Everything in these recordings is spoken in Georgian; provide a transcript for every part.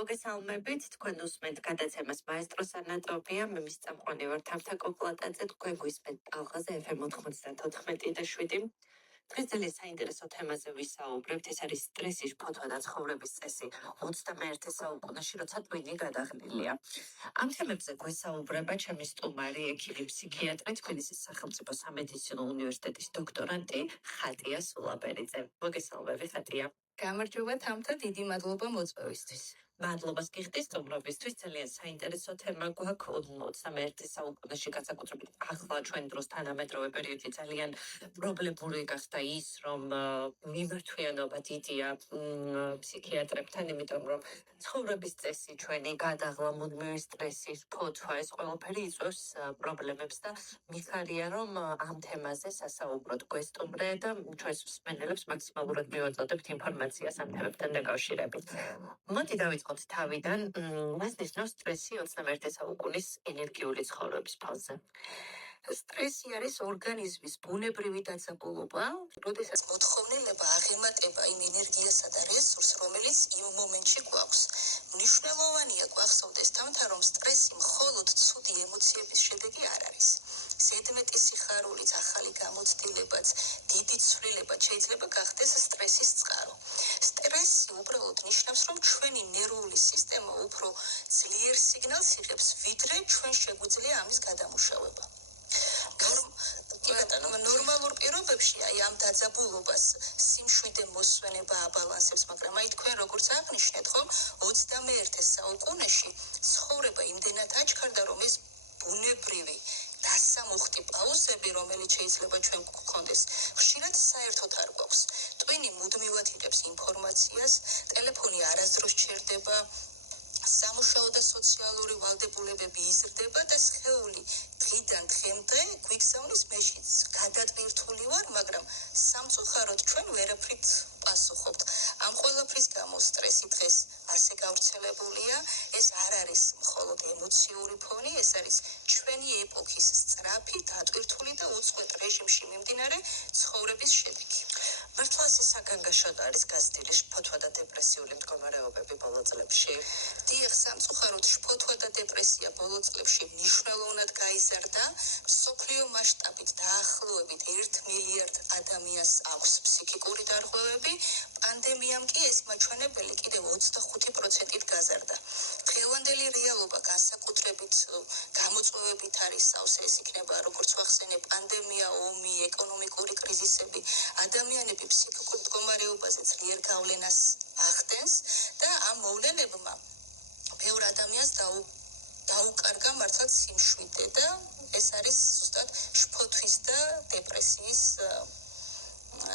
მოგესალმებით, თქვენ უსმენთ გადაცემას მაესტროს ანატომია, მე მის წამყვანი ვარ თავთა კოპლატაძე, თქვენ გვისმენთ ტალღაზე FM 94.7. დღეს ძალიან საინტერესო თემაზე ვისაუბრებთ, ეს არის სტრესის ფოთვა და ცხოვრების წესი 21 საუკუნეში, როცა ტვინი გადაღლილია. ამ თემებზე გვესაუბრება ჩემი სტუმარი, ექიმი ფსიქიატრი, თბილისის სახელმწიფო სამედიცინო უნივერსიტეტის დოქტორანტი ხატია სულაბერიძე. მოგესალმები, ხატია. გამარჯობა თამთა, დიდი მადლობა მოწვევისთვის. მადლობას გიხდის სტუმრობისთვის, ძალიან საინტერესო თემა გვაქვს 21 საუკუნეში, განსაკუთრებით ახლა ჩვენ დროს თანამედროვე პერიოდი ძალიან პრობლემური გახდა ის, რომ მიმართვიანობა დიდია ფსიქიატრებთან, იმიტომ რომ ცხოვრების წესი ჩვენი გადაღლა, მუდმივი სტრესის ფოთვა, ეს ყველაფერი იწვევს პრობლემებს და მიხარია, რომ ამ თემაზე სასაუბროდ გვესტუმრე და ჩვენს მსმენელებს მაქსიმალურად მივაწოდებთ ინფორმაციას ამ თემებთან დაკავშირებით. მოდი დავიწყოთ თავიდან, მას ნიშნავს სტრესი 21 საუკუნის ენერგიული ცხოვრების ფონზე. სტრესი არის ორგანიზმის ბუნებრივი დაძაბულობა, როდესაც მოთხოვნილება აღემატება იმ ენერგიასა და რესურსს, რომელიც იმ მომენტში გვაქვს. მნიშვნელოვანია გვახსოვდეს თამთა, რომ სტრესი მხოლოდ ცუდი ემოციების შედეგი არ არის. ზედმეტი სიხარულიც, ახალი გამოცდილებაც, დიდი ცვლილებაც შეიძლება გახდეს სტრესის წყარო. სტრესი უბრალოდ ნიშნავს, რომ ჩვენი ნერვული სისტემა უფრო ძლიერ სიგნალს იღებს, ვიდრე ჩვენ შეგვიძლია ამის გადამუშავება. ნორმალურ პირობებში აი ამ დაძაბულობას სიმშვიდე მოსვენება აბალანსებს, მაგრამ აი თქვენ როგორც აღნიშნეთ, ხომ 21 საუკუნეში ცხოვრება იმდენად აჩქარდა, რომ ეს ბუნებრივი დასამუხტი პაუზები, რომელიც შეიძლება ჩვენ გვქონდეს, ხშირად საერთოდ არ გვაქვს. ტვინი მუდმივად იღებს ინფორმაციას, ტელეფონი არასდროს ჩერდება, სამუშაო და სოციალური ვალდებულებები იზრდება და სხეული დღიდან დღემდე გვიგზავნის მეშიც. გადატვირთული ვარ, მაგრამ სამწუხაროდ ჩვენ ვერაფრით პასუხობთ. ამ ყველაფრის გამო სტრესი დღეს ასე გავრცელებულია, ეს არ არის მხოლოდ ემოციური ფონი, ეს არის ჩვენი ეპოქის სწრაფი, დატვირთული და უწყვეტ რეჟიმში მიმდინარე ცხოვრების შედეგი. მართლა ასე საგანგაშოდ არის გაზრდილი შფოთვა და დეპრესიული მდგომარეობები ბოლო წლებში? დიახ, სამწუხაროდ შფოთვა და დეპრესია ბოლო წლებში მნიშვნელოვნად გაიზარდა. მსოფლიო მასშტაბით დაახლოებით 1 მილიარდ ადამიანს აქვს ფსიქიკური დარღვევები, პანდემიამ კი ეს მაჩვენებელი კიდევ 25%-ით გაზარდა. დღევანდელი რეალობა განსაკუთრებით გამოწვევებით არის სავსე, ეს იქნება როგორც ვახსენე პანდემია, ომი, ეკონომიკური კრიზისები, ადამიანები ფსიქიკურ მდგომარეობაზე ძლიერ გავლენას ახდენს და ამ მოვლენებმა ბევრ ადამიანს დაუკარგა მართლაც სიმშვიდე და ეს არის ზუსტად შფოთვის და დეპრესიის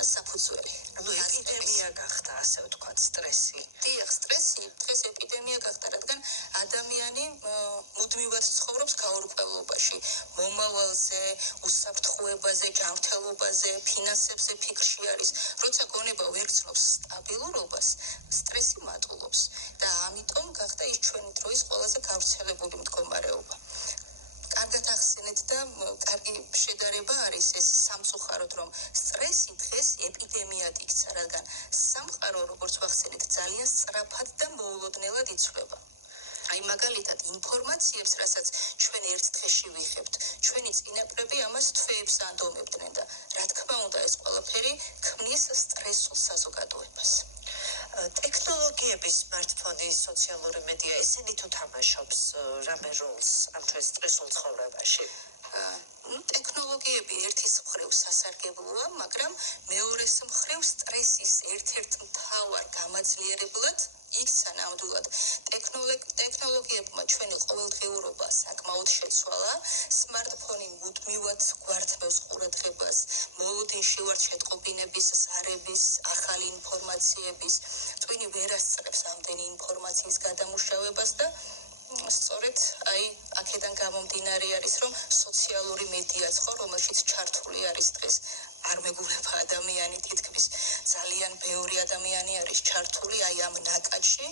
საფუძველი. ეპიდემია გახდა, ასე ვთქვათ, სტრესი. დიახ, სტრესი დღეს ეპიდემია გახდა, რადგან ადამიანი მუდმივად ცხოვრობს გაურკვევლობაში, მომავალზე, უსაფრთხოებაზე, ჯანმრთელობაზე, ფინანსებზე ფიქრში არის. როცა გონება ვერ გრძნობს სტაბილურობას, სტრესი მატულობს და ამიტომ გახდა ის ჩვენი დროის ყველაზე გავრცელებული მდგომარეობა. კარგად ახსენეთ და კარგი შედარება არის ეს სამწუხაროდ, რომ სტრესი დღეს ეპიდემიად იქცა, რადგან სამყარო, როგორც ვახსენეთ, ძალიან სწრაფად და მოულოდნელად იცვლება. აი მაგალითად ინფორმაციებს, რასაც ჩვენ ერთ დღეში ვიღებთ, ჩვენი წინაპრები ამას თვეებს ანდომებდნენ და რა თქმა უნდა ეს ყველაფერი ქმნის სტრესულ საზოგადოებას. ტექნოლოგიები, სმარტფონი, სოციალური მედია, ესენი თუ თამაშობს რამე როლს ამ ჩვენ სტრესულ ცხოვრებაში? ტექნოლოგიები ერთის მხრივ სასარგებლოა, მაგრამ მეორეს მხრივ სტრესის ერთ-ერთ მთავარ გამაძლიერებლად იქცა ნამდვილად. ტექნოლოგიებმა ჩვენი ყოველდღიურობა საკმაოდ შეცვალა. სმარტფონი მუდმივად გვართმევს ყურადღებას, მოლოდინში ვართ შეტყობინების, ზარების, ახალი ინფორმაციების. ტვინი ვერ ასწრებს ამდენი ინფორმაციის გადამუშავებას და სწორედ აი აქედან გამომდინარე არის, რომ სოციალური მედიაც ხო, რომელშიც ჩართული არის დღეს არ მეგულება ადამიანი თითქმის ძალიან ბევრი ადამიანი არის ჩართული აი ამ ნაკადში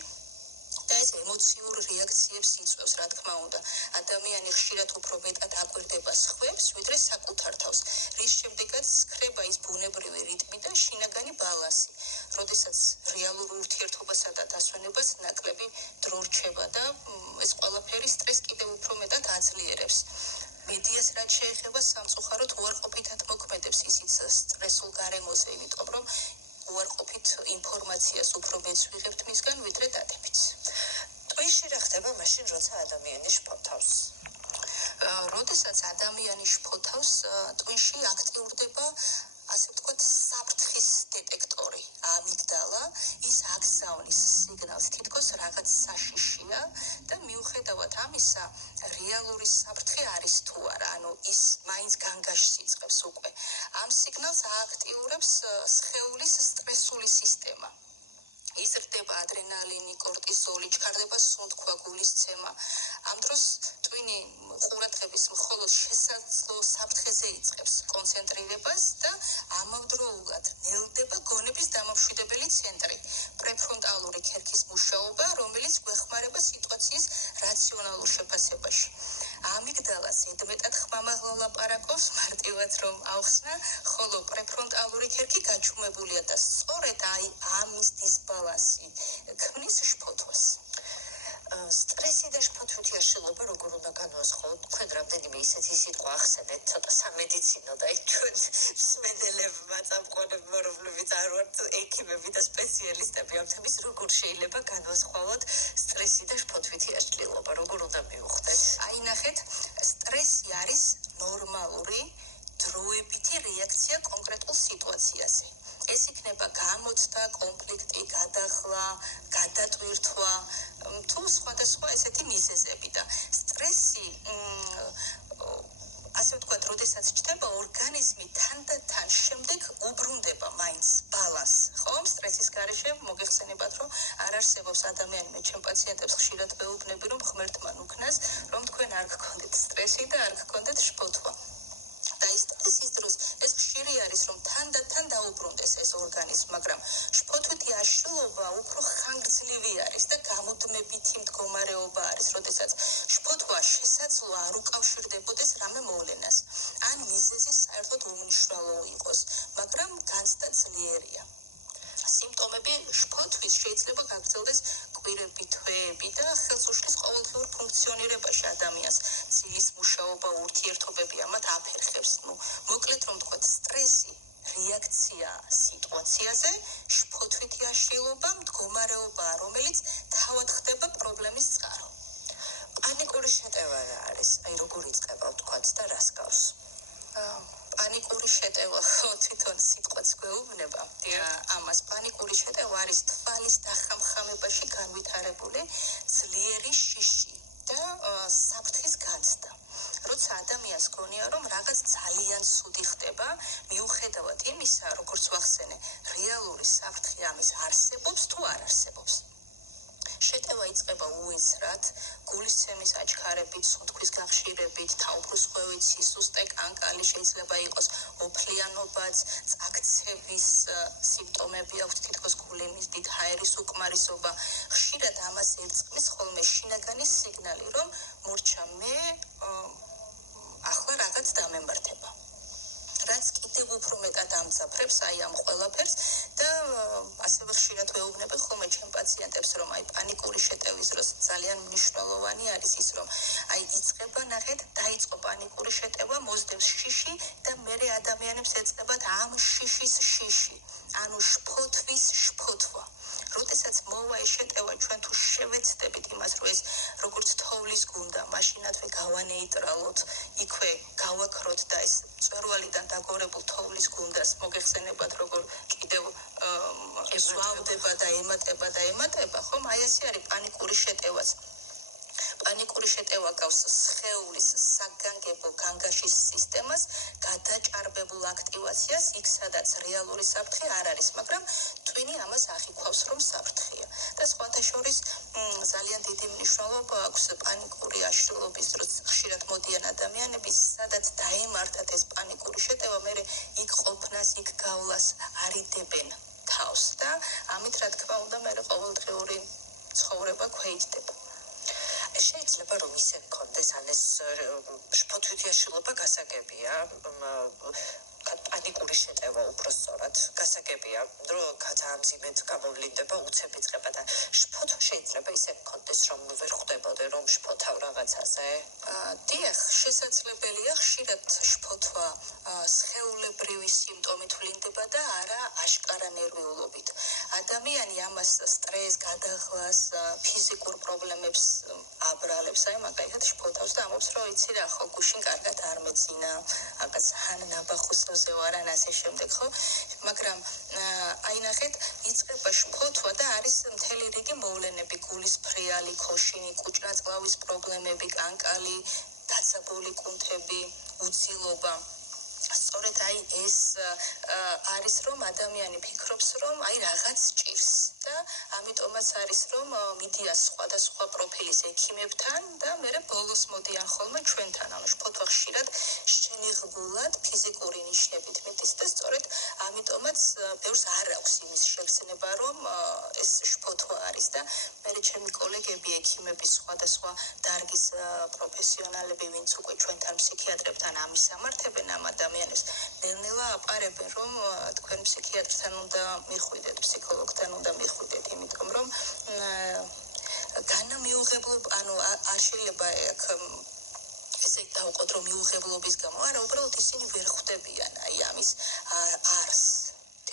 და ეს ემოციურ რეაქციებს იწვევს, რა თქმა უნდა. ადამიანი ხშირად უფრო მეტად აკვირდება სხვებს, ვიდრე საკუთარ თავს, რის შემდეგაც სქრება ის ბუნებრივი რიტმი და შინაგანი ბალანსი, როდესაც რეალურ ურთიერთობასა და დასვენებას ნაკლები დრო რჩება და ეს ყველაფერი სტრესს კიდევ უფრო მეტად აძლიერებს. მედიას რაც შეეხება სამწუხაროდ უარყოფითად მოქმედებს ისიც სტრესულ გარემოზე, იმიტომ რომ უარყოფით ინფორმაციას უფრო მეც ვიღებთ მისგან, ვიდრე დადებიც. ტვინში რა ხდება მაშინ, როცა ადამიანი შფოთავს? როდესაც ადამიანი შფოთავს, ტვინში აქტიურდება, ასე ვთქვათ, საფრთხის დეტექტორი, ამიგდალა, ის აგზავნის სიგნალს, თითქოს რაღაც საშიშია და მიუხედავად ამისა, რეალური საფრთხე არის თუ არა, ანუ ის მაინც განგაშს იწყებს უკვე. ამ სიგნალს ააქტიურებს სხეულის სტრესული სისტემა. იზრდება ადრენალინი, კორტიზოლი, ჩქარდება სუნთქვა, გულისცემა. ამ დროს ტვინი ყურადღების მხოლოდ შესაძლო საფრთხეზე იწყებს კონცენტრირებას და ამავდროულად ნელდება გონების დამამშვიდებელი ცენტრი, პრეფრონტალური ქერქის მუშაობა, რომელიც გვეხმარება სიტუაციის რაციონალურ შეფასებაში. ამიგდალა ზედმეტად ხმამაღლა ლაპარაკობს, მარტივად რომ ავხსნა, ხოლო პრეფრონტალური ქერქი გაჩუმებულია და სწორედ ამის დისბალანსი ქმნის შფოთვას. სტრესი და შფოთვითი აშლილობა როგორ უნდა განვასხვაოთ? თქვენ რამდენიმე ისეთი სიტყვა ახსენეთ, ცოტა სამედიცინო და ჩვენ მსმენელებმა, წამყვანებმა, რომლებიც არ ვართ ექიმები და სპეციალისტები ამ თემის, როგორ შეიძლება განვასხვაოთ სტრესი და შფოთვითი აშლილობა? როგორ უნდა მივხვდეთ? აი ნახეთ, სტრესი არის ნორმალური დროებითი რეაქცია კონკრეტულ სიტუაციაზე. ეს იქნება გამოცდა, კონფლიქტი, გადახლა, გადატვირთვა, თუ სხვადასხვა ესეთი მიზეზები და სტრესი ასე ვთქვათ, როდესაც ჩნდება ორგანიზმი თანდათან შემდეგ უბრუნდება მაინც ბალანსს. ხო, სტრესის გარეშე მოგეხსენებათ, რომ არ არსებობს ადამიანი, მე ჩემ პაციენტებს ხშირად ვეუბნები, რომ ღმერთთან უკნას, რომ თქვენ არ გქონდეთ სტრესი და არ გქონდეთ შფოთვა. და ის სტრესის დროს ეს ხშირი არის, რომ თანდათან დაუბრუნდეს ეს ორგანიზმი, მაგრამ შფოთვითი აშლილობა უფრო ხანგრძლივი არის და გამუდმებითი მდგომარეობა არის, როდესაც შფოთვა შესაძლოა არ უკავშირდებოდეს რამე მოვლენას. ან მიზეზი საერთოდ უმნიშვნელო იყოს, მაგრამ განცდა ძლიერია. სიმპტომები შფოთვის შეიძლება გაგრძელდეს კვირები, თვეები და ხელს უშლის ყოველდღიურ ფუნქციონირებაში ადამიანს. ცილის მუშაობა, ურთიერთობები ამათ აფერხებს. მოკლედ რომ ვთქვათ, სტრესი რეაქცია სიტუაციაზე, შფოთვითი აშლილობა მდგომარეობაა, რომელიც თავად ხდება პრობლემის წყარო. პანიკური შეტევა რა არის? აი როგორ იწყება ვთქვათ და რას გავს? პანიკური შეტევა თვითონ სიტყვაც გვეუბნება. ამას პანიკური შეტევა არის თვალის დახამხამებაში განვითარებული ძლიერი შიში და საფრთხის განცდა. როცა ადამიანს გონია, რომ რაღაც ძალიან ცუდი ხდება, მიუხედავად იმისა, როგორც ვახსენე, რეალური საფრთხე ამის არსებობს თუ არ არსებობს. შეტევა იწყება უეცრად, გულისცემის აჩქარებით, სუნთქვის გახშირებით, თავბრუსხვევით, სისუსტე, კანკალი, შეიძლება იყოს ოფლიანობაც, წაქცევის სიმპტომები აქვს, თითქოს გული მისდით, ჰაერის უკმარისობა. ხშირად ამას ერწყმის ხოლმე შინაგანი სიგნალი, რომ მურჩა მე ახლა რაღაც დამემართება. რაც კიდევ უფრო მეტად ამძაფრებს აი ამ ყველაფერს და ასევე ხშირად ვეუბნები ხოლმე ჩემ პაციენტებს, რომ აი პანიკური შეტევის დროს ძალიან მნიშვნელოვანი არის ის, რომ აი იწყება, ნახეთ, დაიწყო პანიკური შეტევა, მოძდებს შიში და მერე ადამიანებს ეწყებათ ამ შიშის შიში, ანუ შფოთვის შფოთვა. როდესაც მოვა ეს შეტევა, ჩვენ თუ შევეცდებით იმას, რომ ეს როგორც თოვლის გუნდა, მაშინათვე გავანეიტრალოთ, იქვე გავაქროთ და ეს მწვერვალიდან დაგორებულ თოვლის გუნდას მოგეხსენებათ, როგორ კიდევ სვავდება და ემატება, ხომ? აი ესე არის პანიკური შეტევაც. პანიკური შეტევა გავს სხეულის საგანგებო განგაშის სისტემას, გადაჭარბებულ აქტივაციას, იქ სადაც რეალური საფრთხე არ არის, მაგრამ ტვინი ამას ახიქვავს, რომ საფრთხეა. და სხვათა შორის ძალიან დიდი მნიშვნელობა აქვს პანიკური აშლილობის დროს. ხშირად მოდიან ადამიანები, სადაც დაემართათ ეს პანიკური შეტევა, მერე იქ ყოფნას, იქ გავლას არიდებენ თავს და ამით რა თქმა უნდა მერე ყოველდღიური ცხოვრება ქვეითდება. შეიძლება რომ ისე გქონდეს ან ეს შფოთვითიაშილობა გასაგებია პანიკური შეტევა უბრალოდ გასაგებია რომ გაამძიმედ გამოვლინდება უცებ იწყება და შფოთვა შეიძლება ისე გქონდეს რომ ვერ ხვდებოდე რომ შფოთავ რაღაცაზე დიახ შესაძლებელია ხშირად შფოთვა სხეულებრივი სიმპტომით ვლინდება და არა აშკარა ნერვიულობით ადამიანი ამას სტრესს გადახვას ფიზიკურ პრობლემებს აბრალებს აი მაგალითად შფოთავს და ამბობს რომ იცი რა ხო გუშინ კარგად არ მეძინა რაღაც ან ნაბახუსზე ვარ ან ასე შემდეგ ხო მაგრამ აი ნახეთ იწყება შფოთვა და არის მთელი რიგი მოვლენები გულის ფრიალი ქოშინი კუჭნაწლავის პრობლემები კანკალი დაცაბული კუნთები უცილობა სწორედ აი ეს არის რომ ადამიანი ფიქრობს რომ აი რაღაც ჭირს და ამიტომაც არის რომ მიდიან სხვადასხვა პროფილის ექიმებთან და მერე ბოლოს მოდიან ხოლმე ჩვენთან ანუ შფოთვა ხშირად შენიღბულად ფიზიკური ნიშნებით მიდის და სწორედ ამიტომაც ბევრს არ აქვს იმის შეგრძნება რომ ეს შფოთვა არის და მერე ჩემი კოლეგები ექიმები სხვადასხვა დარგის პროფესიონალები ვინც უკვე ჩვენთან ფსიქიატრებთან ამისამართებენ ამ ადამიანებს ნელ-ნელა აპარებენ რომ თქვენ ფსიქიატრთან უნდა მიხვიდეთ ფსიქოლოგთან უნდა მიხვიდეთ იმიტომ რომ განმიუღებლობა ანუ არ შეიძლება აქ ესე დავყოთ რომ მიუღებლობის გამო არა უბრალოდ ისინი ვერ ხვდებიან აი ამის არს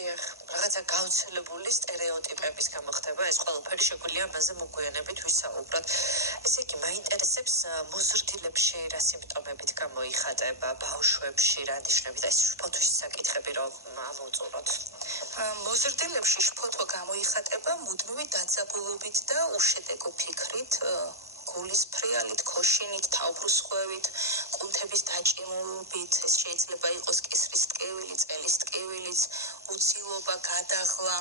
რაღაცა გავრცელებული სტერეოტიპების გამო ხდება ეს ყველაფერი შეგვიძლია ამაზე მოგვიანებით ვისაუბროთ. ესე იგი მაინტერესებს მოზრდილებში რა სიმპტომებით გამოიხატება ბავშვებში რა ნიშნებით ეს შფოთვის საკითხები რომ ავუწუროთ. მოზრდილებში შფოთვა გამოიხატება მუდმივი დაძაბულობით და უშედეგო ფიქრით გულის ფრიალით, ქოშინით, თავბრუსხვევით, კუნთების დაჭიმულობით, ეს შეიძლება იყოს კისრის ტკივილი, წელის ტკივილიც, უცილობა, გადაღლა,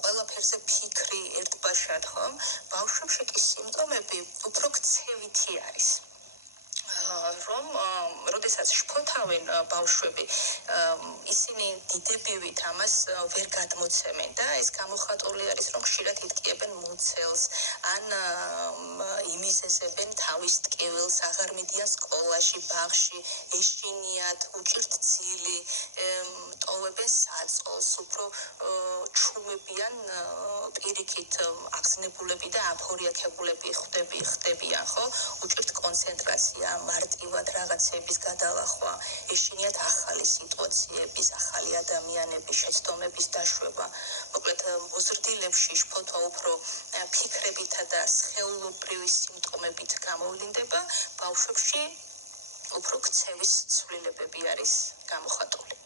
ყველაფერზე ფიქრი ერთბაშად, ხო? ბავშვებში კი სიმპტომები უფრო ქცევითი არის. რომ როდესაც შფოთავენ ბავშვები ისინი დიდებივით ამას ვერ გადმოცემენ და ეს გამოხატული არის რომ ხშირად იტკიებენ მუცელს ან იმიზესებენ თავის ტკივილს აღარ მიდიან სკოლაში ბაღში ეშინიათ უჭირთ ძილი ტოვებენ საწოლს უფრო ჩუმებიან პირიქით აღზნებულები და აფორიაქებულები ხდებიან ხო უჭირთ კონცენტრაცია მარტივად რაღაცების გადალახვა, ეშინიათ ახალი სიტუაციების, ახალი ადამიანების შეცდომების დაშვება. მოკლედ, მოზრდილებში შფოთვა უფრო ფიქრებითა და სხეულობრივი სიმპტომებით გამოვლინდება, ბავშვებში უფრო ქცევის ცვლილებები არის გამოხატული.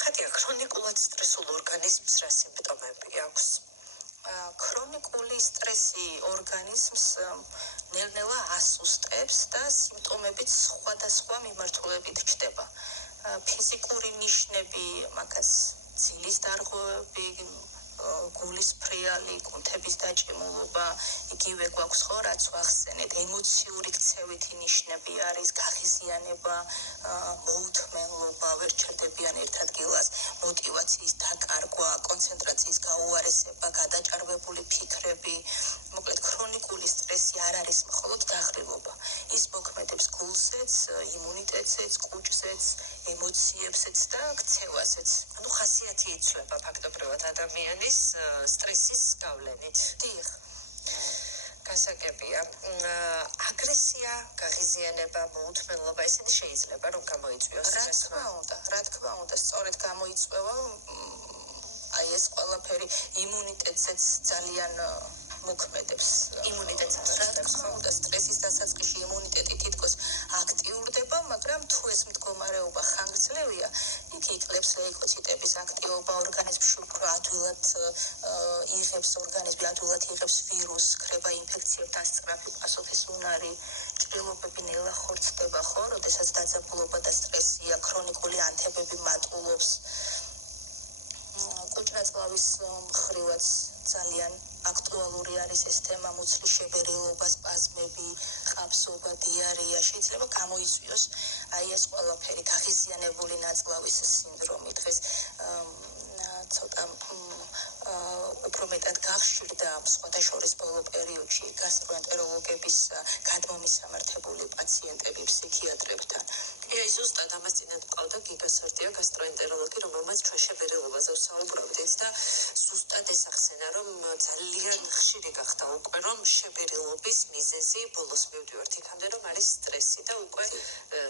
ხათია, ქრონიკულად სტრესულ ორგანიზმს რა სიმპტომები აქვს? ქრონიკული სტრესი ორგანიზმს ნელ-ნელა ასუსტებს და სიმპტომებით სხვადასხვა მიმართულებით ჩდება. ფიზიკური ნიშნები, მაგას ძილის დარღვევები, გულის ფრიალი, კუნთების დაჭიმულობა, იგივე გვაქვს ხო, რაც ვახსენეთ, ემოციური ქცევითი ნიშნები არის, გაღიზიანება, მოუთმენლობა, ვერ ჩერდებიან ერთ ადგილას, მოტივაციის დაკარგვა, კონცენტრაციის გაუარესება, გადაჭარბებული ფიქრები. მოკლედ, ქრონიკული სტრესი არ არის მხოლოდ დაღრილობა. ის მოქმედებს გულზეც, იმუნიტეტზეც, კუჭზეც, ემოციებზეც და ქცევაზეც. ანუ ხასიათი იცვლება ფაქტობრივად ადამიანის სტრესის გავლენით. დიახ. გასაგებია. აგრესია, გაღიზიანება, მოუთმენლობა ესენი შეიძლება რომ გამოიწვიოს სტრესმა. რა თქმა უნდა, სწორედ გამოიწვევა აი ეს ყველაფერი იმუნიტეტზეც ძალიან მოქმედებს. იმუნიტეტსაც რა თქმა უნდა, სტრესის დასაწყისში იმუნიტეტი თითქოს აქტიურდება, მაგრამ თუ ეს მდგომარეობა ხანგრძლივია, იქ იკლებს ლეიკოციტების აქტივობა ორგანიზმში უფრო ადვილად იღებს ორგანიზმი, ადვილად იღებს ვირუსს, ქრება ინფექციებთან სწრაფი პასუხის უნარი, ჭრილობები ნელა ხორცდება, ხო, როდესაც დაძაბულობა და სტრესია, ქრონიკული ანთებები მატულობს. კუჭნაწლავის მხრივაც ძალიან აქტუალური არის ეს თემა, მუცლის შებერილობა, სპაზმები, ყაბზობა, დიარეა, შეიძლება გამოიწვიოს აი ეს ყველაფერი, გაღიზიანებული ნაწლავის სინდრომი დღეს ცოტა უფრო მეტად გახშირდა სხვათა შორის ბოლო პერიოდში გასტროენტეროლოგების გადმომისამართებული პაციენტები ფსიქიატრებთან. აი ზუსტად ამას წინათ ყავდა გიგა სორტია გასტროენტეროლოგი, რომელმაც ჩვენ შეფერილობაზე ვსაუბრობდით და ზუსტად ეს ახსენა, რომ ძალიან ხშირი გახდა უკვე, რომ შეფერილობის მიზეზი ბოლოს მივდივართ იქამდე, რომ არის სტრესი და უკვე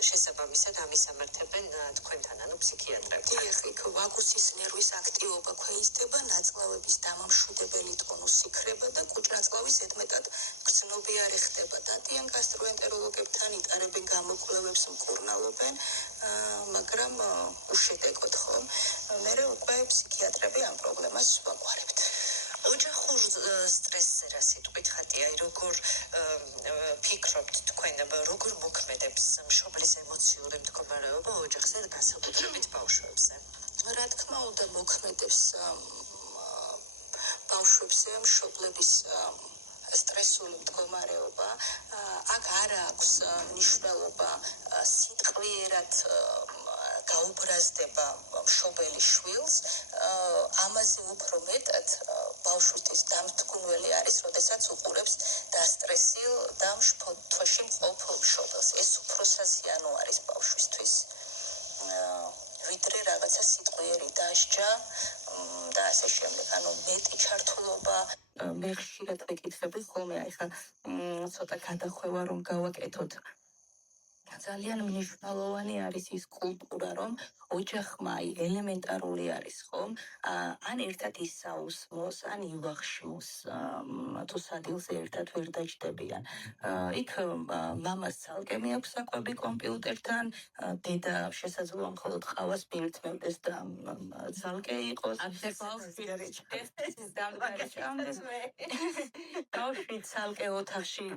შესაბამისად ამისამართებენ თქვენთან, ანუ ფსიქიატრებთან. დიახ, იქ ვაგუსის ნერვის აქტივობა ქვეისდება, ნაწლავების დამამშვიდებელი ტონუსი ქრება და კუჭ-ნაწლავი ზედმეტად გრძნობიარე ხდება. დადიან გასტროენტეროლოგებთან, იტარებენ გამოკვლევებს, მკურნალობენ, მაგრამ უშედეგოდ ხომ. მერე უკვე ფსიქიატრები ამ პრობლემას ვაგვარებთ. ოჯახურ სტრესზე რა სიტყვით ხათი, აი როგორ ფიქრობთ თქვენ, როგორ მოქმედებს მშობლის ემოციური მდგომარეობა ოჯახზე, განსაკუთრებით ბავშვებზე? რა თქმა უნდა, მოქმედებს ბავშვებზე მშობლების სტრესული მდგომარეობა. აქ არ აქვს მნიშვნელობა სიტყვიერად გაუბრაზდება მშობელი შვილს, ამაზე უფრო მეტად ბავშვისთვის დამთქმული არის, როდესაც უყურებს დასტრესილ და თვეში მყოფ მშობელს. ეს უფრო საზიანო არის ბავშვისთვის. ვიდრე რაღაცა სიტყვიერი დასჯა და ასე შემდეგ. ანუ მეტი ჩართულობა. მე ხშირად ვეკითხები ხოლმე, აი ხა ცოტა გადახვევა რომ გავაკეთოთ. ძალიან მნიშვნელოვანი არის ის კულტურა, რომ ოჯახმა ელემენტარული არის, ხომ? ან ერთად ისაუსმოს, ან ივახშმოს, თუ სადილზე ერთად ვერ დაჯდებიან. იქ მამას ცალკე მიაქვს საკვები კომპიუტერთან, დედა შესაძლოა მხოლოდ ყავას მიირთმევდეს და ცალკე იყოს. ბავშვი ცალკე ოთახში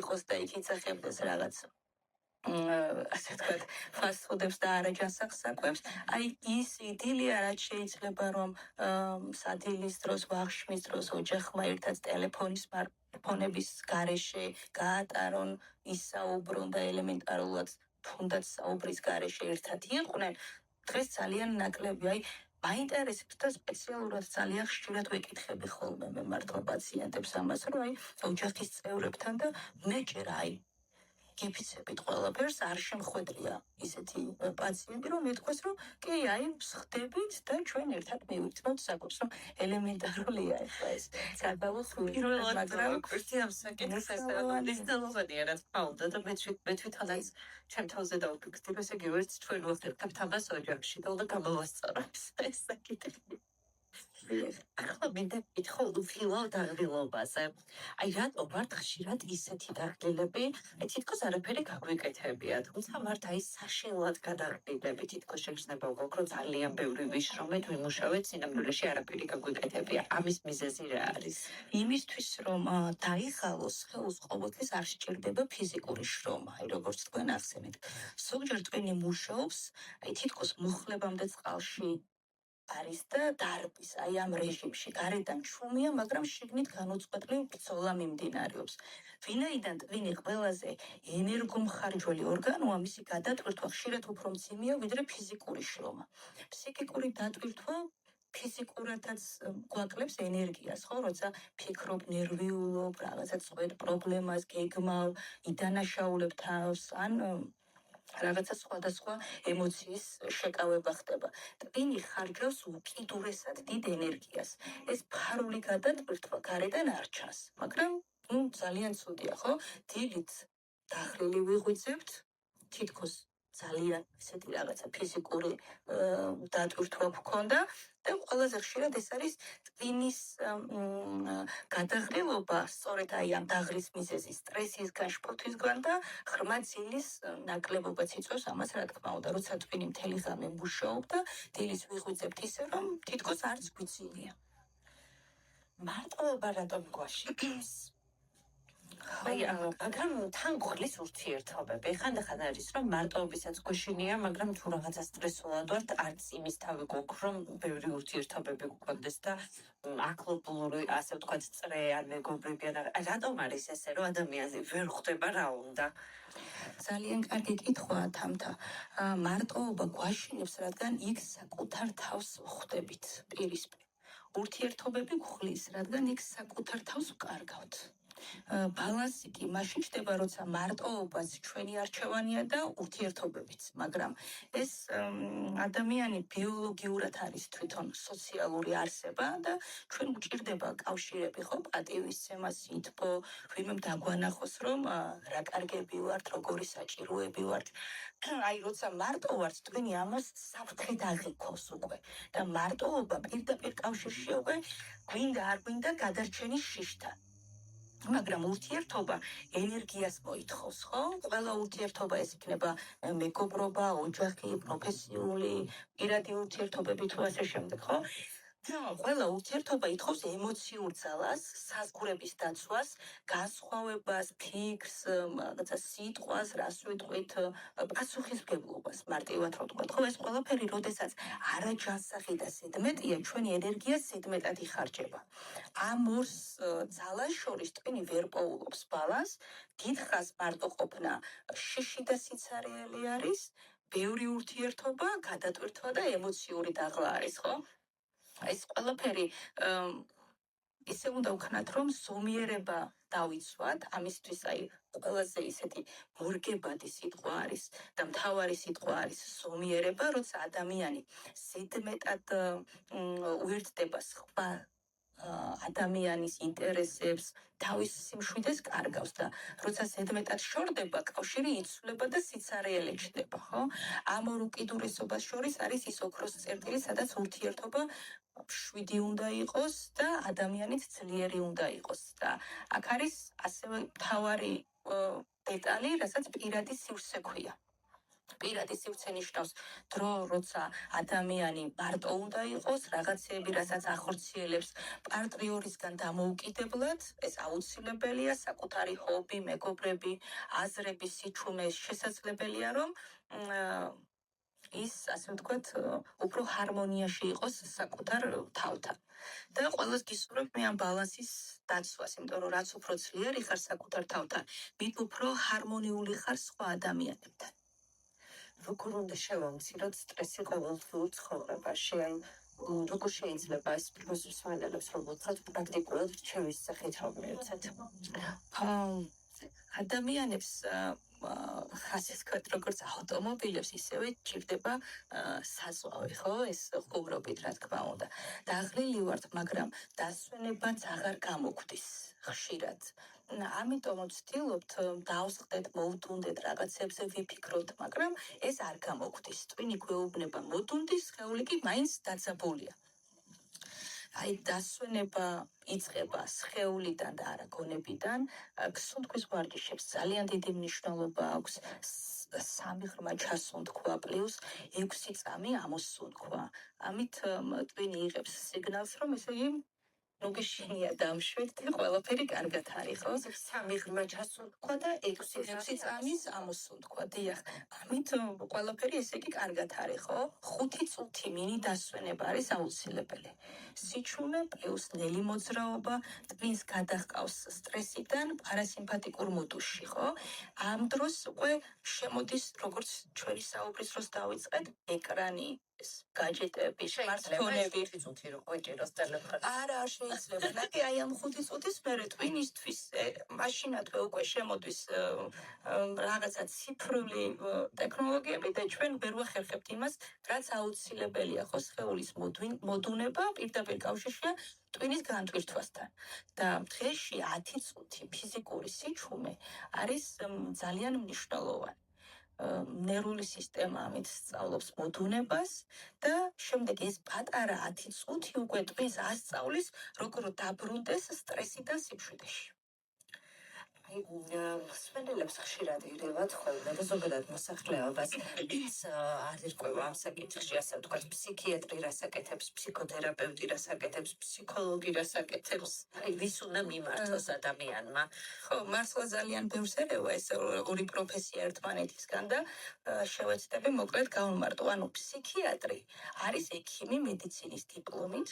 იყოს და იქ იცახებდეს რაღაც ასე ვთქვათ, ფასტ-ფუდებს და არაჯანსაღ საკვებს. აი ის იდილია, რაც შეიძლება რომ სადილის დროს, ვახშმის დროს ოჯახმა ერთად ტელეფონის სმარტფონების გარეშე გაატარონ, ისაუბრონ და ელემენტარულად თუნდაც საუბრის გარეშე ერთად იყვნენ. დღეს ძალიან ნაკლები, აი მაინტერესებს და სპეციალურად ძალიან ხშირად ვეკითხები ხოლმე მე მართლა პაციენტებს ამას, რომ აი ოჯახის წევრებთან და მე ჯერ აი გიფიცებით ყველაფერს, არ შემხვედრია ისეთი პაციენტი, რომ ეთქვეს, რომ კი, აი, ვსხდებით და ჩვენ ერთად მივირთმევთ საკვებს, რომ ელემენტარულია ახლა ეს. პირველად ვაკვირდი ამ საკითხს, მნიშვნელოვანია რა თქმა უნდა და მე თვითონაც ჩემ თავზე დავფიქრდი, ესე იგი ვერც ჩვენ ვახერხებთ ამას ოჯახში და უნდა გამოვასწოროთ ეს საკითხი. ახლა მინდა ვკითხო ფილოდაღრილობაზე. აი რატო ვართ ხშირად ისეთი დაღლილები, აი თითქოს არაფერი გაგვიკეთებია, თუმცა ვართ აი საშინლად გადაღლილები, თითქოს შეგრძნება უფრო ძალიან ბევრი ვიშრომეთ, ვიმუშავეთ, სინამდვილეში არაფერი გაგვიკეთებია. ამის მიზეზი რა არის? იმისთვის, რომ დაიხალოს ხელს ყოველთვის არ სჭირდება ფიზიკური შრომა, აი როგორც თქვენ ახსენეთ. ზოგჯერ თქვენი მუშაობს, აი თითქოს მოხლებამდე წყალში არის და დარბის, აი ამ რეჟიმში, გარედან შუმია, მაგრამ შიგნით განუწყვეტლივ ბრძოლა მიმდინარეობს. ვინაიდან ტვინი ყველაზე ენერგომხარჯველი ორგანოა, მისი გადატვირთვა ხშირად უფრო მძიმეა, ვიდრე ფიზიკური შრომა. ფსიქიკური დატვირთვა ფიზიკურადაც გვაკლებს ენერგიას, ხო, როცა ფიქრობ, ნერვიულობ, რაღაცა წვეთ პრობლემას, გეგმავ, იდანაშაულებ თავს, ან რაღაცა სხვადასხვა ემოციის შეკავება ხდება. ტვინი ხარჯავს უკიდურესად დიდ ენერგიას. ეს ფარული გადატვირთვა გარედან არ ჩანს, მაგრამ ძალიან ცუდია, ხო? დილით დაღლილი ვიღვიძებთ, თითქოს ძალიან ესეთი რაღაცა ფიზიკური დატვირთვა გვქონდა და ყველაზე ხშირად ეს არის ტვინის გადაღრილობა, სწორედ აი ამ დაღრის მიზეზი სტრესის გაშფოთვისგან და ღრმა ძილის ნაკლებობაც იწვევს ამას, რა თქმა უნდა, როცა ტვინი მთელი ღამე მუშაობ და დილის ვიღვიძებთ ისე, რომ თითქოს არც გვიძინია. მარტოობა რატომ გვაშიოს? აი, მაგრამ თან გვხლის ურთიერთობები. ხანდახან არის, რომ მარტოობისაც გვეშინია, მაგრამ თუ რაღაცა სტრესულად ვართ, არც იმის თავი გვაქვს, რომ ბევრი ურთიერთობები გვქონდეს და ახლობლური, ასე ვთქვათ, წრე ან მეგობრები ან რატომ არის ესე, რომ ადამიანზე ვერ ხვდება რა უნდა? ძალიან კარგი კითხვაა თამთა. მარტოობა გვაშინებს, რადგან იქ საკუთარ თავს ხვდებით პირისპირ. ურთიერთობები გვხლის, რადგან იქ საკუთარ თავს ვკარგავთ. ბალანსი კი მაშინ ჩდება, როცა მარტოობაც ჩვენი არჩევანია და ურთიერთობებიც, მაგრამ ეს ადამიანი ბიოლოგიურად არის თვითონ სოციალური არსება და ჩვენ გვჭირდება კავშირები, ხო, პატივისცემა, სითბო, ვინმემ დაგვანახოს, რომ რა კარგები ვართ, როგორი საჭიროები ვართ. აი, როცა მარტო ვართ, თქვენი ამას საფრთხით აღიქოს უკვე და მარტოობა პირდაპირ კავშირშია უკვე გვინდა არ გვინდა გადარჩენის შიშთან. მაგრამ ურთიერთობა ენერგიას მოითხოვს, ხო? ყველა ურთიერთობა ეს იქნება მეგობრობა, ოჯახი, პროფესიული, პირადი ურთიერთობები თუ ასე შემდეგ, ხო? ყველა ურთიერთობა ითხოვს ემოციურ ძალას, საზღვრების დაცვას, განსხვავებას, ფიქრს, რაღაცა სიტყვას, რას ვიტყვით, პასუხისმგებლობას, მარტივად რო ვთქვათ, ხო, ეს ყველაფერი, როდესაც არაჯანსაღი და ზედმეტია, ჩვენი ენერგია ზედმეტად იხარჯება. ამ ორ ძალას შორის თქვენი ვერ პოულობს ბალანს, დიდხანს მარტო ყოფნა შიში და სიცარიელი არის, ბევრი ურთიერთობა, გადატვირთვა და ემოციური დაღლა არის, ხო? ეს ყველაფერი ისე უნდა ვქნათ, რომ ზომიერება დავიცვათ, ამისთვის აი ყველაზე ისეთი მორგებადი სიტყვა არის და მთავარი სიტყვა არის ზომიერება, როცა ადამიანი ზედმეტად უერთდება სხვა ადამიანის ინტერესებს, თავის სიმშვიდეს კარგავს და როცა ზედმეტად შორდება, კავშირი იცვლება და სიცარიელე ჩნდება, ხო? ამ ორ უკიდურესობას შორის არის ის ოქროს წერტილი, სადაც ურთიერთობა შვიდი უნდა იყოს და ადამიანიც ძლიერი უნდა იყოს და აქ არის ასევე მთავარი დეტალი, რასაც პირადი სივრცე ქვია. პირადი სივრცე ნიშნავს დრო, როცა ადამიანი მარტო უნდა იყოს, რაღაცეები, რასაც ახორციელებს პარტნიორისგან დამოუკიდებლად, ეს აუცილებელია, საკუთარი ჰობი, მეგობრები, აზრები, სიჩუმე, შესაძლებელია, რომ ის, ასე ვთქვათ, უფრო ჰარმონიაში იყოს საკუთარ თავთან. და ყველას გისურვებ მე ამ ბალანსის დაცვას, იმიტომ რომ რაც უფრო ძლიერი ხარ საკუთარ თავთან, მით უფრო ჰარმონიული ხარ სხვა ადამიანებთან. როგორ უნდა შევამციროთ სტრესი ყოველდღიურ ცხოვრებაში? აი, როგორ შეიძლება ეს პროფესიონალებს რომ ვუთხრათ პრაქტიკულად რჩევის სახით რომ მივცეთ? ადამიანებს ასე ვთქვათ, როგორც ავტომობილებს, ისევე ჭირდება საზღვავი, ხო? ეს ყურობით, რა თქმა უნდა. დაღლილი ვართ, მაგრამ დასვენებაც აღარ გამოგვდის ხშირად. ამიტომ ვცდილობთ დავსხდეთ, მოვდუნდეთ, რაღაცებზე ვიფიქროთ, მაგრამ ეს არ გამოგვდის. ტვინი გვეუბნება მოდუნდის, სხეული კი მაინც დაძაბულია. აი, დასვენება იწყება სხეულიდან და არა გონებიდან. სუნთქვის ვარჯიშებს ძალიან დიდი მნიშვნელობა აქვს. 3 ღრმა ჩასუნთქვა პლუს 6 წამი ამოსუნთქვა. ამით ტვინი იღებს სიგნალს, რომ ესე იგი მოგეშინია დამშვიდ და ყველაფერი კარგად არის, ხო? 3 ღრმა ჩასუნთქვა და 6 წამის ამოსუნთქვა, დიახ. ამით ყველაფერი ესე იგი კარგად არის, ხო? 5 წუთი მინი დასვენება არის აუცილებელი. სიჩუმე პლუს ნელი მოძრაობა ტვინს გადაჰყავს სტრესიდან პარასიმპათიკურ მოდულში, ხო? ამ დროს უკვე შემოდის, როგორც ჩვენი საუბრის დროს დავიწყეთ, ეკრანი, гаджеტები, smartphone-ები. 5 წუთი რო ყვეჭიროს ტელეფონი. არა, შეიძლება. ნაკი აი ამ 5 წუთის მერე ტვინისთვის მაშინათვე უკვე შემოდის რაღაცა ციფრული ტექნოლოგიები და ჩვენ ვერ ვახერხებთ იმას, რაც აუცილებელია, ხო, სხეულის მოდუნება პირდაპირ კავშირშია ტვინის განტვირთვასთან. და დღეში 10 წუთი ფიზიკური სიჩუმე არის ძალიან მნიშვნელოვანი. ნერვული სისტემა ამით სწავლობს მოდუნებას და შემდეგ ეს პატარა 10 წუთი უკვე ტვინს ასწავლის, როგორ დაბრუნდეს სტრესიდან სიმშვიდეში. აი, მსმენელებს ხშირად ირევათ ხოლმე და ზოგადად მოსახლეობას არ ირკვევა ამ საკითხში, ასე ვთქვათ, ფსიქიატრი რას აკეთებს, ფსიქოთერაპევტი რას აკეთებს, ფსიქოლოგი რას აკეთებს, აი, ვის უნდა მიმართოს ადამიანმა? ხო, მართლა ძალიან ბევრს ერევა ეს ორი პროფესია ერთმანეთისგან და შევეცდები მოკლედ გავმარტო. ანუ ფსიქიატრი არის ექიმი მედიცინის დიპლომით,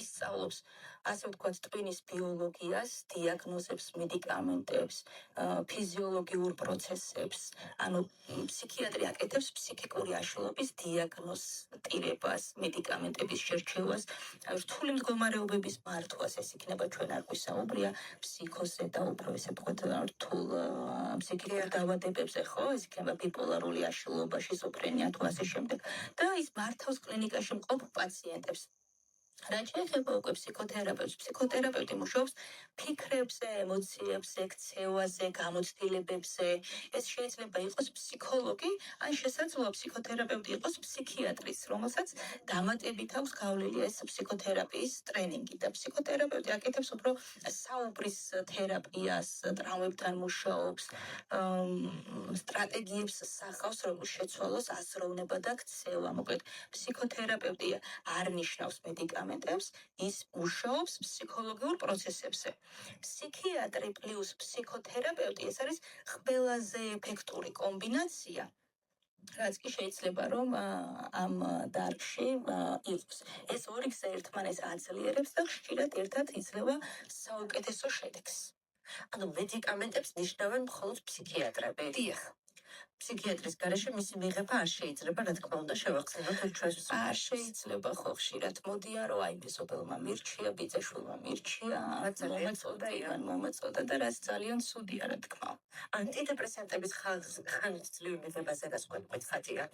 ისწავლობს ასე ვთქვათ ტვინის ბიოლოგიას, დიაგნოზებს, მედიკამენტებს, ფიზიოლოგიურ პროცესებს, ანუ ფსიქიატრი აკეთებს ფსიქიკური აშლობის დიაგნოსტირებას, მედიკამენტების შერჩევას, რთული მდგომარეობების მართვას, ეს იქნება ჩვენ არ გვისაუბრია ფსიქოზე და უფრო ესე ვთქვათ რთულ ფსიქიკურ დაავადებებზე, ხო, ეს იქნება ბიპოლარული აშლილობა, შიზოფრენია თუ ასე შემდეგ. და ის მართავს კლინიკაში მყოფ პაციენტებს. რაც შეეხება უკვე ფსიქოთერაპევტს, ფსიქოთერაპევტი მუშაობს ფიქრებზე, ემოციებზე, ქცევაზე, გამოცდილებებზე. ეს შეიძლება იყოს ფსიქოლოგი, ან შესაძლოა ფსიქოთერაპევტი იყოს ფსიქიატრის, რომელსაც დამატებით აქვს გავლილი ეს ფსიქოთერაპიის ტრენინგი და ფსიქოთერაპევტი აკეთებს უფრო საუბრის თერაპიას, ტრავმებთან მუშაობს, სტრატეგიებს სახავს, როგორ შეცვალოს აზროვნება და ქცევა. მოკლედ, ფსიქოთერაპევტი არ ნიშნავს მედიკამენტებს, ის მუშაობს ფსიქოლოგიურ პროცესებზე. ფსიქიატრი პლუს ფსიქოთერაპევტი ეს არის ყველაზე ეფექტური კომბინაცია, რაც კი შეიძლება რომ ამ დარგში იყოს. ეს ორი გზა ერთმანეთს აძლიერებს და ხშირად ერთად იძლევა საუკეთესო შედეგს. ანუ მედიკამენტებს ნიშნავენ მხოლოდ ფსიქიატრები. დიახ. ფსიქიატრის გარეშე მისი მიღება არ შეიძლება, რა თქმა უნდა, შევახსენოთ ჩვენს არ შეიძლება ხო ხშირად მოდიან რომ აი მეზობელმა მირჩია, ბიძაშვილმა მირჩია, მომეწოდა, ივან მომეწოდა და რაც ძალიან ცუდია რა თქმა უნდა. ანტიდეპრესანტების ხანგრძლივ მიღებაზე გასყვეტყვით ხათია.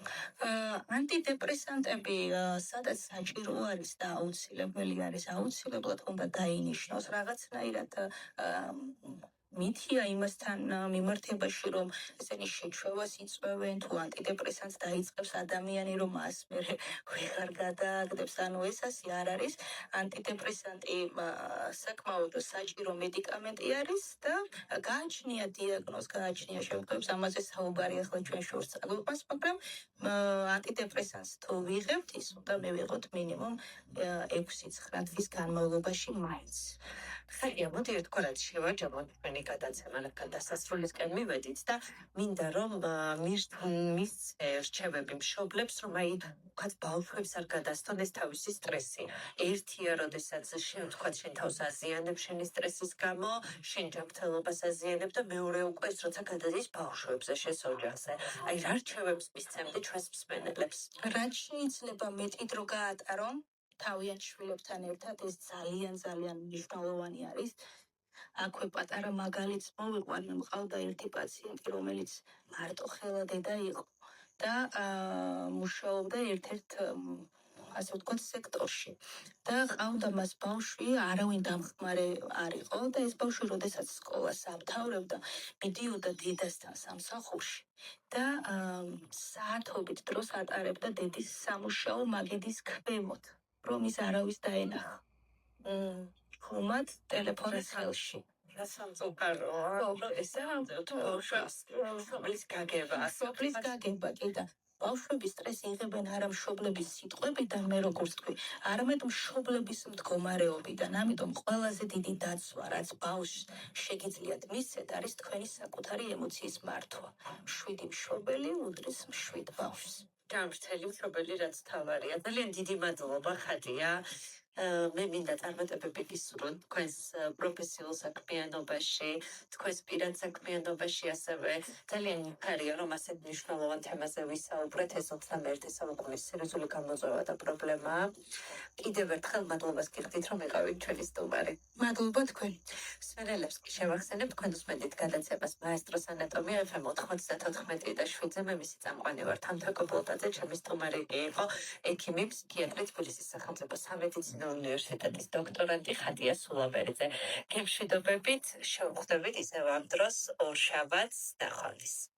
ანტიდეპრესანტები სადაც საჭირო არის და აუცილებელი არის, აუცილებლად უნდა დაინიშნოს რაღაცნაირად მითია იმასთან მიმართებაში, რომ ესენი შეჩვევას იწვევენ, თუ ანტიდეპრესანტს დაიწყებს ადამიანი, რომ მას მერე ვეღარ გადააგდებს, ანუ ეს ასე არ არის. ანტიდეპრესანტი საკმაოდ საჭირო მედიკამენტი არის და გააჩნია დიაგნოზ, გააჩნია შემთხვევებს, ამაზე საუბარი ახლა ჩვენ შორს წაგვიყვანს, მაგრამ ანტიდეპრესანტს თუ ვიღებთ, ის უნდა მივიღოთ მინიმუმ 6-9 თვის განმავლობაში მაინც. ხალხია, მოდი ერთგვარად შევაჯამოთ ჩვენი გადაცემა, დასასრულისკენ მივედით და მინდა რომ მისცე რჩევები მშობლებს, რომ აი ვთქვათ ბავშვებს არ გადასცონ ეს თავისი სტრესი. ერთია, როდესაც ვთქვათ შენ თავს აზიანებ შენი სტრესის გამო, შენ ჯანმრთელობას აზიანებ და მეორე უკვე ეს როცა გადადის ბავშვებზე, შენს ოჯახზე. აი რა რჩევებს მისცემდი ჩვენს მსმენელებს? რაც შეიძლება მეტი დრო გაატარონ თავიანთ შვილებთან ერთად, ეს ძალიან მნიშვნელოვანი არის. აქვე პატარა მაგალითს მოვიყვან, მყავდა ერთი პაციენტი, რომელიც მარტო ხელა დედა იყო და მუშაობდა ერთ-ერთ ასე ვთქვათ სექტორში. და ყავდა მას ბავშვი, არავინ დამხმარე არ იყო და ეს ბავშვი, როდესაც სკოლას ამთავრებდა, მიდიოდა დედასთან სამსახურში და საათობით დროს ატარებდა დედის სამუშაო მაგიდის ქვემოთ. რომ ის არავის დაენახა. ხუმად ტელეფონის ხელში. რა სამწუხაროა. ესა სოფლის გაგება. სოფლის გაგება, კი და ბავშვების სტრესი იღებენ არა მშობლების სიტყვებიდან, მე როგორც თქვი, არამედ მშობლების მდგომარეობიდან. ამიტომ ყველაზე დიდი დაცვა, რაც ბავშვს შეგიძლიათ მისცეთ, არის თქვენი საკუთარი ემოციის მართვა. 7 მშობელი უდრის 7 ბავშვს. გამრთელი მშობელი რაც თავარია. ძალიან დიდი მადლობა ხათია. მე მინდა წარმატებები გისურვოთ თქვენს პროფესიულ საქმიანობაში, თქვენს პირად საქმიანობაში ასევე. ძალიან მიხარია, რომ ასეთ მნიშვნელოვან თემაზე ვისაუბრეთ. ეს 21 საუკუნის სერიოზული გამოწვევა და პრობლემაა. კიდევ ერთხელ მადლობას გიხდით, რომ იყავით ჩვენი სტუმარი. მადლობა თქვენ. მსმენელებს კი შევახსენებთ, თქვენ უსმენთ გადაცემას მაესტროს ანატომია FM 94.7-ზე. მე მისი წამყვანი ვარ თამთაკო ბოლტაძე, ჩემი სტუმარი იყო ექიმი, ფსიქიატრი, თბილისის სახელმწიფო სამედიცინო უნივერსიტეტის დოქტორანტი ხათია სულაბერიძე. გემშვიდობებით, შევხვდებით ისევ ამ დროს ორ შაბათს ნახვამდის.